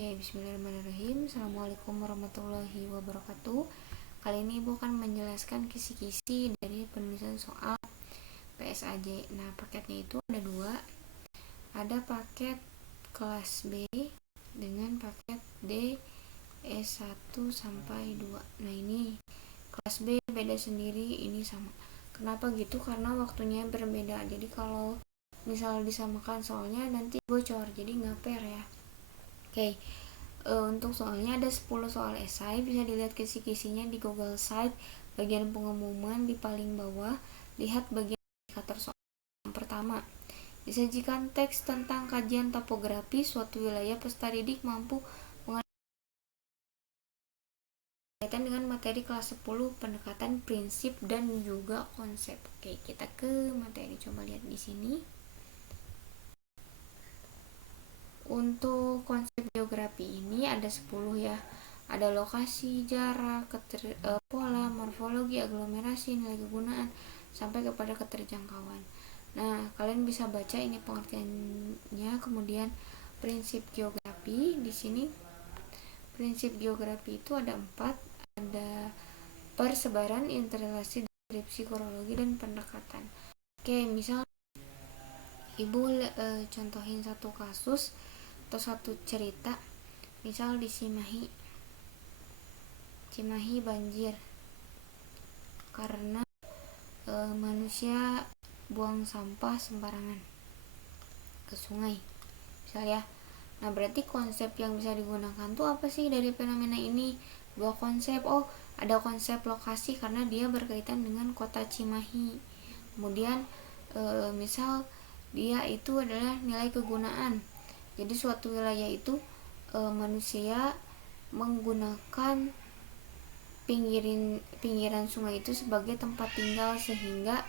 Oke, bismillahirrahmanirrahim. Assalamualaikum warahmatullahi wabarakatuh. Kali ini Ibu akan menjelaskan kisi-kisi dari penulisan soal PSAJ. Nah, paketnya itu ada dua. Ada paket kelas B dengan paket D S1 sampai 2. Nah, ini kelas B beda sendiri, ini sama. Kenapa gitu? Karena waktunya berbeda. Jadi kalau misal disamakan soalnya nanti bocor, jadi nggak fair ya. Oke, untuk soalnya ada 10 soal esai, bisa dilihat kisi-kisinya di Google Site, bagian pengumuman di paling bawah, lihat bagian indikator soal. Yang pertama, disajikan teks tentang kajian topografi suatu wilayah, peserta didik mampu berkaitan dengan materi kelas 10, pendekatan prinsip dan juga konsep. Oke, kita ke materi, coba lihat di sini. Untuk konsep geografi ini ada 10 ya. Ada lokasi, jarak, pola, morfologi, aglomerasi, nilai kegunaan, sampai kepada keterjangkauan. Nah, kalian bisa baca ini pengertiannya. Kemudian prinsip geografi di sini. Prinsip geografi itu ada 4, ada persebaran, interrelasi, deskripsi, kronologi, dan pendekatan. Oke, misal Ibu contohin satu kasus atau satu cerita, misal di Cimahi banjir karena manusia buang sampah sembarangan ke sungai misal ya. Nah, berarti konsep yang bisa digunakan tuh apa sih dari fenomena ini? Dua konsep. Oh, ada konsep lokasi karena dia berkaitan dengan kota Cimahi. Kemudian misal dia itu adalah nilai kegunaan. Jadi suatu wilayah itu manusia menggunakan pinggiran sungai itu sebagai tempat tinggal, sehingga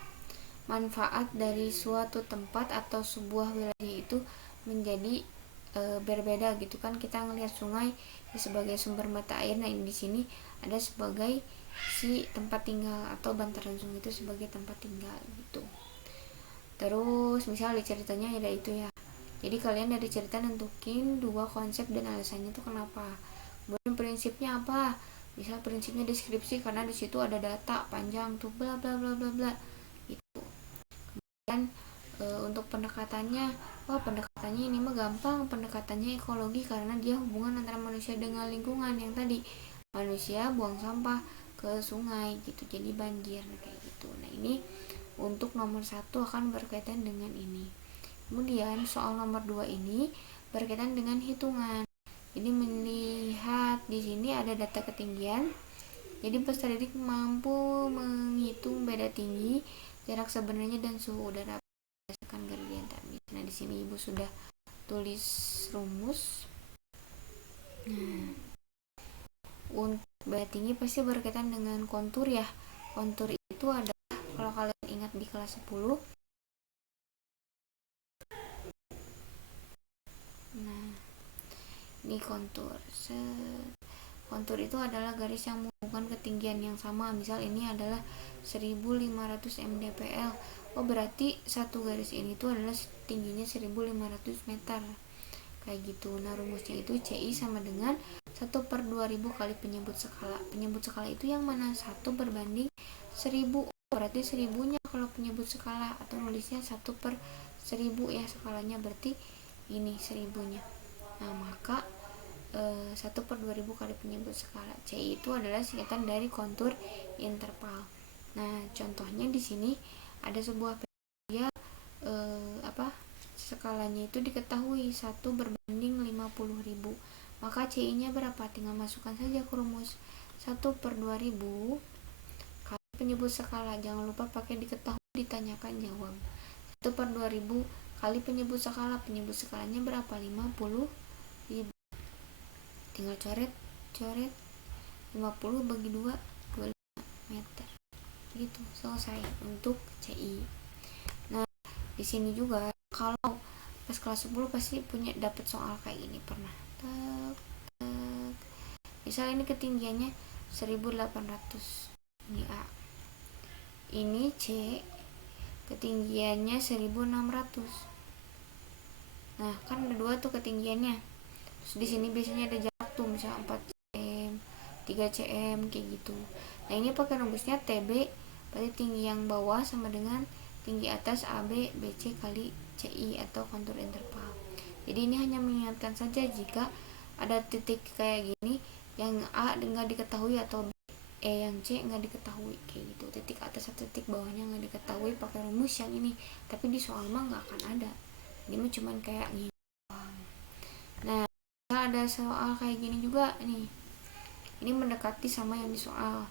manfaat dari suatu tempat atau sebuah wilayah itu menjadi berbeda gitu kan. Kita ngelihat sungai sebagai sumber mata air, nah di sini ada sebagai si tempat tinggal, atau bantaran sungai itu sebagai tempat tinggal gitu. Terus misal di ceritanya ada itu ya. Jadi kalian dari cerita nentukin dua konsep dan alasannya itu kenapa. Kemudian prinsipnya apa? Misal prinsipnya deskripsi karena di situ ada data panjang tuh bla bla bla bla bla itu. Kemudian untuk pendekatannya, pendekatannya ini mah gampang. Pendekatannya ekologi karena dia hubungan antara manusia dengan lingkungan yang tadi manusia buang sampah ke sungai gitu, jadi banjir kayak gitu. Nah, ini untuk nomor 1 akan berkaitan dengan ini. Kemudian soal nomor 2 ini berkaitan dengan hitungan. Jadi melihat di sini ada data ketinggian. Jadi peserta didik mampu menghitung beda tinggi, jarak sebenarnya, dan suhu udara berdasarkan gradien tabis. Nah, di sini Ibu sudah tulis rumus. Nah, untuk beda tinggi pasti berkaitan dengan kontur ya. Kontur itu adalah, kalau kalian ingat di kelas 10, nah ini kontur. Kontur itu adalah garis yang menghubungkan ketinggian yang sama. Misal ini adalah 1500 mdpl. Oh, berarti satu garis ini tuh adalah tingginya 1500 meter kayak gitu. Nah, rumusnya itu CI sama dengan 1/2000 kali penyebut skala. Penyebut skala itu yang mana? 1/1000. Berarti 1000-nya kalau penyebut skala, atau nulisnya 1/1000 ya skalanya, berarti ini 1000-nya. Nah, maka 1/2000 kali penyebut skala. CI itu adalah singkatan dari kontur interval. Nah, contohnya di sini ada sebuah dia skalanya itu diketahui 1/50.000. Maka CI-nya berapa? Tinggal masukkan saja ke rumus 1/2000 kali penyebut skala. Jangan lupa pakai diketahui, ditanyakan jawab. 1/2000 kali penyebut skala. Penyebut skalanya berapa? 50.000. Tinggal coret 50 bagi 2, 25 meter gitu, selesai untuk CI. Nah, di sini juga kalau pas kelas 10 pasti punya dapat soal kayak ini pernah. Misal ini ketinggiannya 1800, ini A, ini C, ketinggiannya 1600. Nah, kan ada dua tuh ketinggiannya. Terus di sini biasanya ada jarak tuh, misalnya 4 cm, 3 cm kayak gitu. Nah, ini pakai rumusnya TB berarti tinggi yang bawah sama dengan tinggi atas AB BC kali CI atau kontur interval. Jadi ini hanya mengingatkan saja jika ada titik kayak gini yang A nggak diketahui atau yang C nggak diketahui kayak gitu, titik atas atau titik bawahnya nggak diketahui pakai rumus yang ini, tapi di soal mah nggak akan ada, ini mah cuman kayak gini. Nah, ada soal kayak gini juga nih, ini mendekati sama yang di soal.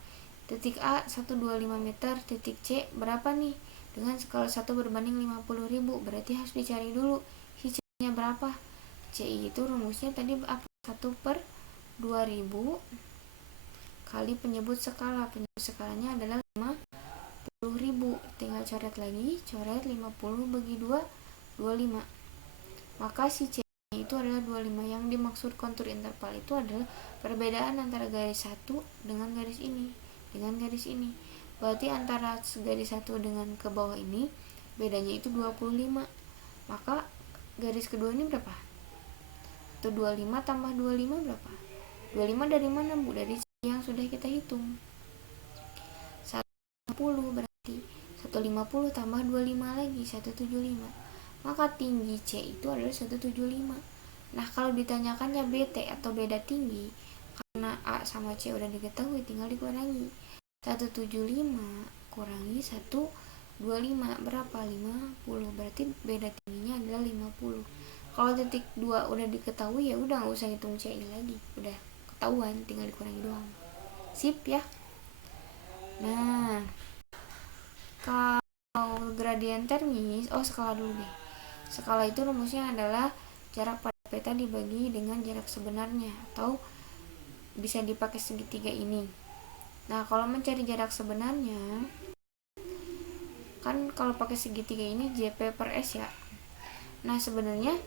Titik A 125 meter, titik C berapa nih? Dengan skala 1 berbanding 50.000, berarti harus dicari dulu si C nya berapa. CI itu rumusnya tadi apa? 1/2000 kali penyebut skala. Penyebut skalanya adalah 50.000. Tinggal coret lagi, coret 50 bagi 2, 25. Maka si C itu adalah 25. Yang dimaksud kontur interval itu adalah perbedaan antara garis 1 dengan garis ini, dengan garis ini. Berarti antara garis 1 dengan ke bawah ini bedanya itu 25. Maka garis kedua ini berapa? 125 tambah 25 berapa? 25 dari mana, Bu? Dari yang sudah kita hitung. 150 berarti 150 tambah 25 lagi 175. Maka tinggi C itu adalah 175. Nah, kalau ditanyakannya BT atau beda tinggi, karena A sama C udah diketahui, tinggal dikurangi. 175 kurangi 125 berapa? 50. Berarti beda tingginya adalah 50. Kalau titik 2 udah diketahui, ya udah nggak usah hitung CI lagi, udah ketahuan, tinggal dikurangi doang. Sip ya. Nah, kalau gradien termis, skala dulu deh. Skala itu rumusnya adalah jarak pada peta dibagi dengan jarak sebenarnya, atau bisa dipakai segitiga ini. Nah, kalau mencari jarak sebenarnya, kan kalau pakai segitiga ini JP per S ya. Nah, sebenarnya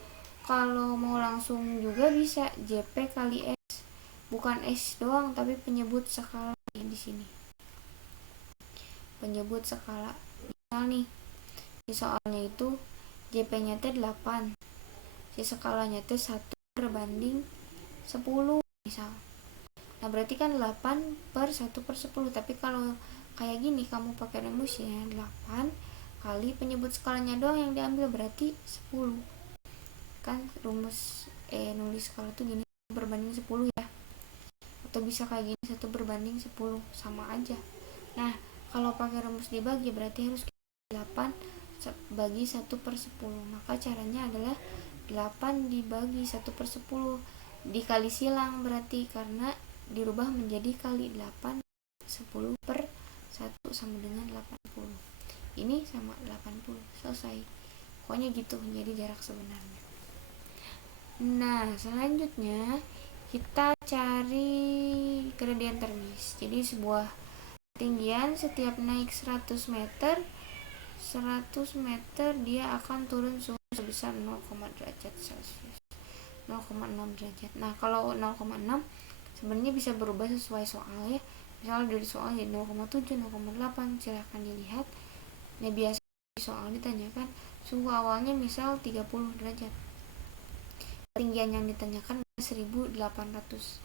kalau mau langsung juga bisa JP kali S, bukan S doang tapi penyebut skala di sini. Penyebut skala. Misal nih, di soalnya itu JP-nya T 8. Si skalanya T 1 berbanding 10 misal. Nah, berarti kan 8 per 1/10. Tapi kalau kayak gini kamu pakai rumusnya 8 kali penyebut skalanya doang yang diambil, berarti 10. Kan rumus nulis skala tuh gini, berbanding 10 ya. Atau bisa kayak gini, 1 berbanding 10, sama aja. Nah, kalau pakai rumus dibagi berarti harus 8 bagi 1/10. Maka caranya adalah 8 dibagi 1/10 dikali silang, berarti karena dirubah menjadi kali 8, 10 per 1 sama dengan 80. Ini sama 80, selesai. Pokoknya gitu menjadi jarak sebenarnya. Nah, selanjutnya kita cari gradien termis. Jadi sebuah ketinggian setiap naik 100 meter dia akan turun suhu sebesar 0, derajat Celcius, 0,6 derajat. Nah, kalau 0,6 sebenarnya bisa berubah sesuai soal ya. Misalnya dari soal jadi 0,7, 0,8, silahkan dilihat. Nah, biasa di soal ditanyakan suhu awalnya misal 30 derajat. Ketinggian yang ditanyakan 1800.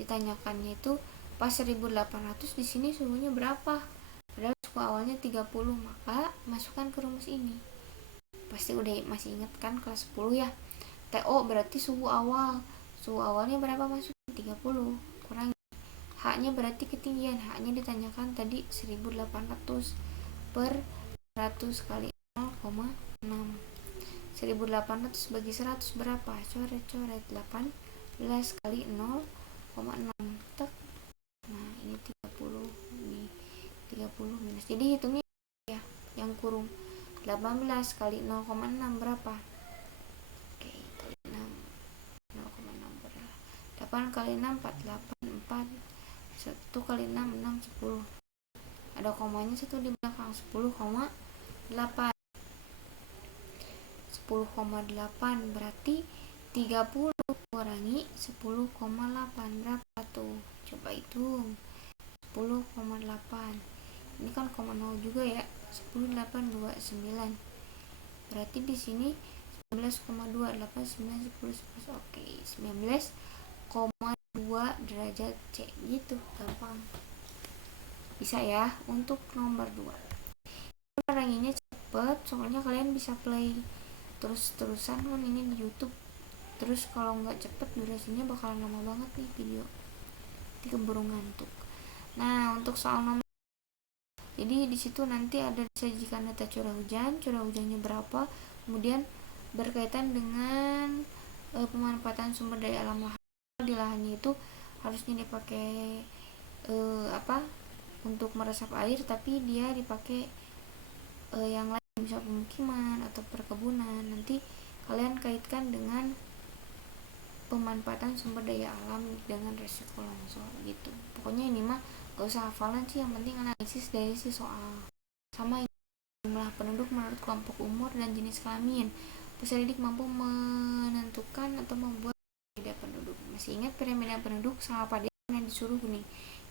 Ditanyakannya itu pas 1800, di sini suhunya berapa? Padahal suhu awalnya 30, maka masukkan ke rumus ini. Pasti udah masih ingat kan kelas 10 ya. TO berarti suhu awal. Suhu awalnya berapa, masukin 30, kurangi H-nya berarti ketinggian. H-nya ditanyakan tadi 1800 per 100 kali 0,6. 1800 bagi 100 berapa? Coret 18 kali 0,6. Tek. Nah, ini 30, ini 30 minus. Jadi hitungnya ya, yang kurung 18 kali 0,6 berapa? Oke, kali 6. 0,6 berapa? 8 kali 6 48, 4. 1 kali 6 6 10. Ada komanya 1 di belakang, 10,8. 10,8 berarti 30 kurangi 10,8 berapa tuh? Coba hitung. 10,8. Ini kan 0 juga ya. 10, 8, 2, 9. Berarti di sini 19,2, 8, 9, 10, 11. Oke, 19,2 derajat C gitu, gampang. Bisa ya untuk nomor 2. Ranginya cepet, soalnya kalian bisa play terus-terusan kan ini di YouTube. Terus kalau nggak cepet durasinya bakalan lama banget nih video, nanti keburu ngantuk. Nah, untuk soal nomor, jadi di situ nanti ada disajikan data curah hujannya berapa, kemudian berkaitan dengan pemanfaatan sumber daya alam lahan. Di lahannya itu harusnya dipakai untuk meresap air, tapi dia dipakai yang lain, misal pemukiman atau perkebunan. Nanti kalian kaitkan dengan pemanfaatan sumber daya alam dengan resiko longsor gitu. Pokoknya ini mah gak usah hafalan sih, yang penting analisis dari si soal. Sama jumlah penduduk menurut kelompok umur dan jenis kelamin. Peserta didik mampu menentukan atau membuat piramida penduduk. Masih ingat piramida penduduk sama Pak yang disuruh nih,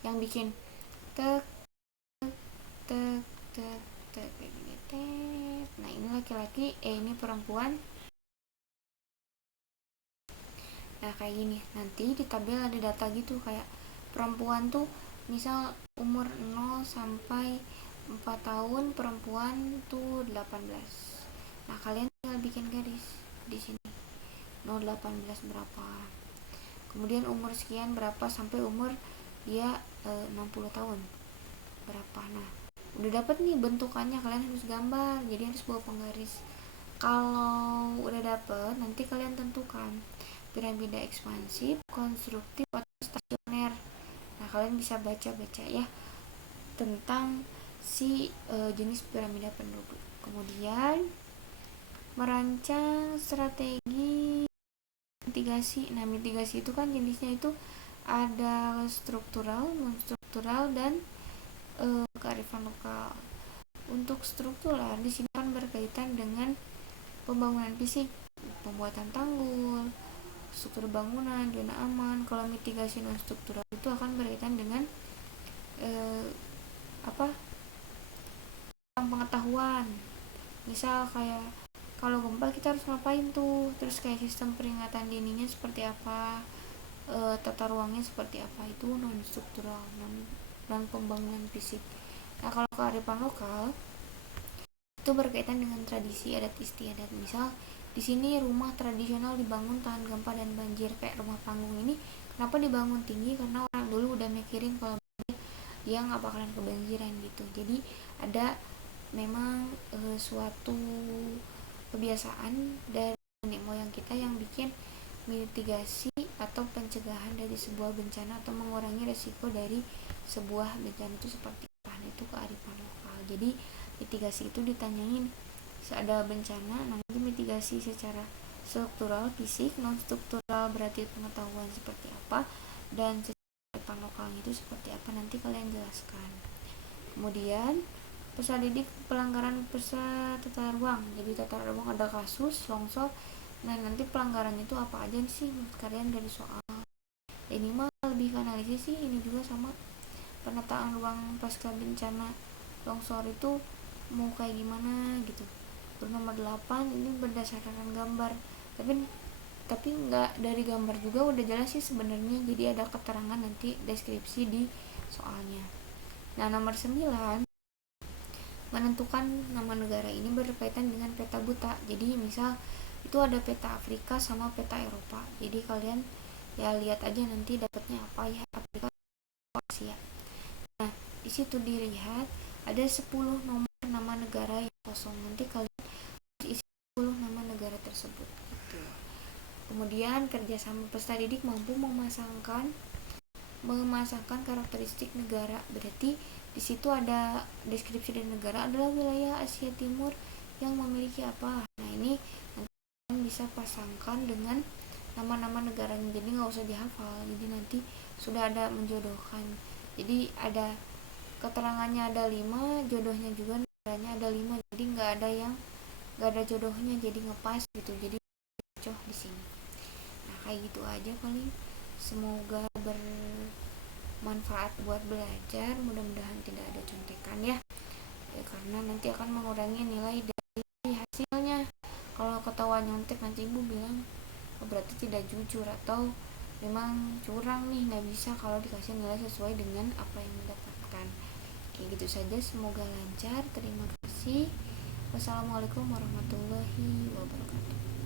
yang bikin tek tek tek tek kayak gini tek. Nah, ini laki-laki, ini perempuan. Nah, kayak gini. Nanti di tabel ada data gitu, kayak perempuan tuh misal umur 0 sampai 4 tahun, perempuan tuh 18. Nah, kalian tinggal bikin garis di sini. 0-18 berapa. Kemudian umur sekian berapa sampai umur dia 60 tahun berapa. Nah, udah dapat nih bentukannya, kalian harus gambar. Jadi harus bawa penggaris. Kalau udah dapet, nanti kalian tentukan piramida ekspansif, konstruktif, atau stasioner. Nah, kalian bisa baca-baca ya tentang si jenis piramida penduduk. Kemudian merancang strategi mitigasi. Nah, mitigasi itu kan jenisnya itu ada struktural, non-struktural, dan kearifan lokal. Untuk struktural di sini kan berkaitan dengan pembangunan fisik, pembuatan tanggul, struktur bangunan, zona aman. Kalau mitigasi non struktural itu akan berkaitan dengan pengetahuan. Misal kayak kalau gempa kita harus ngapain tuh, terus kayak sistem peringatan dininya seperti apa, tata ruangnya seperti apa, itu non struktural, non pembangunan fisik. Nah, kalau kearifan lokal itu berkaitan dengan tradisi adat istiadat. Misal di sini rumah tradisional dibangun tahan gempa dan banjir, kayak rumah panggung ini kenapa dibangun tinggi, karena orang dulu udah mikirin kalau dia nggak bakalan kebanjiran gitu. Jadi ada memang suatu kebiasaan dari nenek moyang kita yang bikin mitigasi atau pencegahan dari sebuah bencana atau mengurangi resiko dari sebuah bencana itu seperti apa. Nah, itu kearifan lokal. Jadi mitigasi itu ditanyain ada bencana, nanti mitigasi secara struktural fisik, non struktural berarti pengetahuan seperti apa, dan kearifan lokalnya itu seperti apa, nanti kalian jelaskan. Kemudian peserta didik pelanggaran tata ruang. Jadi tata ruang ada kasus longsor. Nah, nanti pelanggarannya itu apa aja sih menurut kalian dari soal ini mah lebih ke analisis sih. Ini juga sama penataan ruang pasca bencana longsor itu mau kayak gimana gitu. Nomor 8 ini berdasarkan gambar, tapi nggak dari gambar juga udah jelas sih sebenarnya, jadi ada keterangan nanti deskripsi di soalnya. Nah, nomor 9 menentukan nama negara. Ini berkaitan dengan peta buta. Jadi misal itu ada peta Afrika sama peta Eropa, jadi kalian ya lihat aja nanti dapatnya apa ya, Afrika atau Asia. Nah, di situ dilihat ada 10 nomor nama negara yang kosong, nanti kalian isi 10 nama negara tersebut gitu. Kemudian kerjasama peserta didik mampu memasangkan karakteristik negara. Berarti di situ ada deskripsi dari negara adalah wilayah Asia Timur yang memiliki apa. Nah, ini nanti kalian bisa pasangkan dengan nama-nama negaranya, jadi nggak usah dihafal. Jadi nanti sudah ada menjodohkan. Jadi ada keterangannya ada 5, jodohnya juga negaranya ada 5. Jadi nggak ada jodohnya, jadi ngepas gitu. Jadi cocok di sini. Nah, kayak gitu aja paling. Semoga bermanfaat buat belajar. Mudah-mudahan tidak ada contekan ya, karena nanti akan mengurangi nilai dari hasilnya. Kalau ketahuan nyontek nanti ibu bilang berarti tidak jujur atau memang curang nih, nggak bisa kalau dikasih nilai sesuai dengan apa yang mendapatkan. Kayak gitu saja, semoga lancar. Terima kasih. Wassalamualaikum warahmatullahi wabarakatuh.